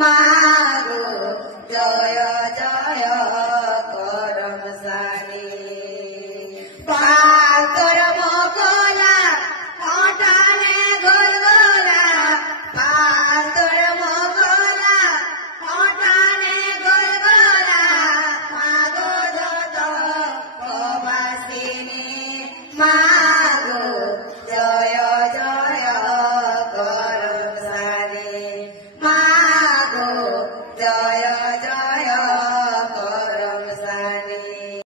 মাগো জয় জয় করম সানি পাতর মকলা হঠানে গোলগোলা পাতর মকলা হঠানে গোলগোলা মাগো যত প্রবাসিনী মাগো জয় জয় করম সানি মাগো জয়